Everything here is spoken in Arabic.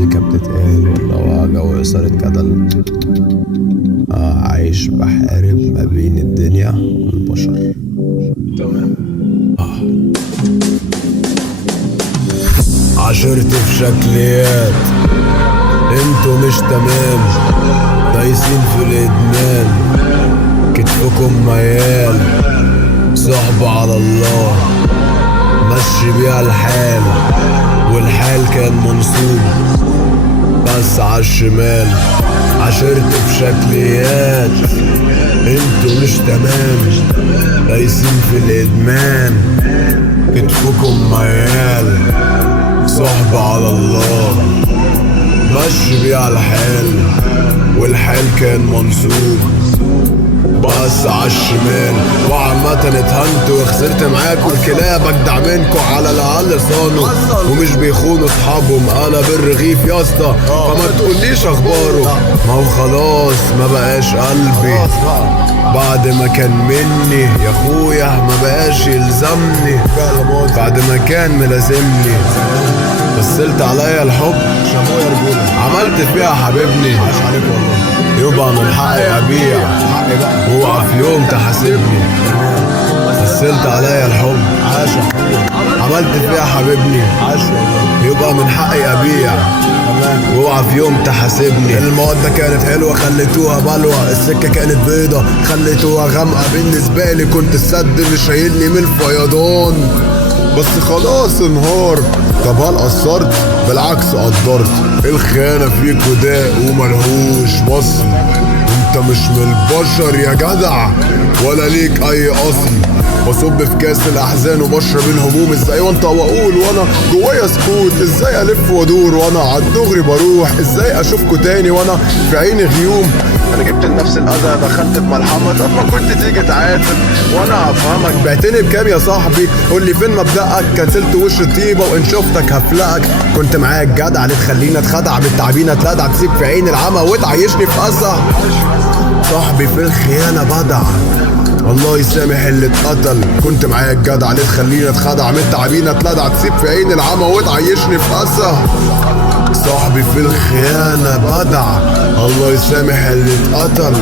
مزيكا بتتقال ولا وجع وإثارة جدل. عايش بحارب ما بين الدنيا والبشر. تمام. عشرت في شكليات انتوا مش تمام، دايسين في الادمان، كتفكم ميال، صحبة على الله مشي بيها الحال، والحال كان منصوب بس عالشمال. عشرت في شكليات انتوا مش تمام، دايسين في الادمان، كتفكم ميال، صحبة على الله مشي بيها الحال، والحال كان منصوب بس عالشمال. وعامة اتهنت وخسرت معاكوا الكلاب، اجدع منكوا على الاقل صانوا ومش بيخونوا اصحابهم. قلب الرغيف يا اسطى فما تقوليش اخباره، ما هو خلاص ما بقاش قلبي بعد ما كان مني يا اخويا، ما بقاش يلزمني بعد ما كان ملازمني. مثلت عليا الحب شابوه يا رجولة، عملت فيها حبيبني، عاش عليك والله. يبقى من حقي ابيع، حقي بقى اوعى في يوم تحاسبني. مثلت عليا الحب عاش يا حبيبي، عملت فيها حبيبني، عاش والله. يبقى من حقي ابيع، تمام. واوعى في يوم تحاسبني. المواد كانت حلوه خليتوها بلوه، السكه كانت بيضه خليتوها غامقه. بالنسبه لي كنت السد اللي شايلني من الفيضان، بس خلاص انهار. طب هل قصرت؟ بالعكس قدرت. الخيانه فيكوا داء وملهوش مصل، انت مش من البشر يا جدع ولا ليك اي اصل. بصب في كاس الاحزان وبشرب الهموم، ازاي وانت واقول وانا جوايا سكوت، ازاي الف وادور وانا عالدغري بروح، ازاي اشوفكوا تاني وانا في عيني غيوم. انا جبت لنفس الاذى دخلت في ملحمه، طب ما كنت تيجي تعاتب وانا هفهمك. بعتني بكام يا صاحبي قول لي فين مبدأك، كنسلت وش الطيبه وان شفتك هفلقك. كنت معاك جدع ليه تخليني اتخدع بالتعبينه، اتلدع تسيب في عين العمى وتعيشني في قصه. صاحبي في الخيانه بدع الله يسامح اللي اتقتل. كنت معاك جدع ليه تخليني اتخدع من التعبينه، اتلدع تسيب في عين العمى وتعيشني في قصه. صاحبي في الخيانه بدع الله يسامح اللي اتقتل.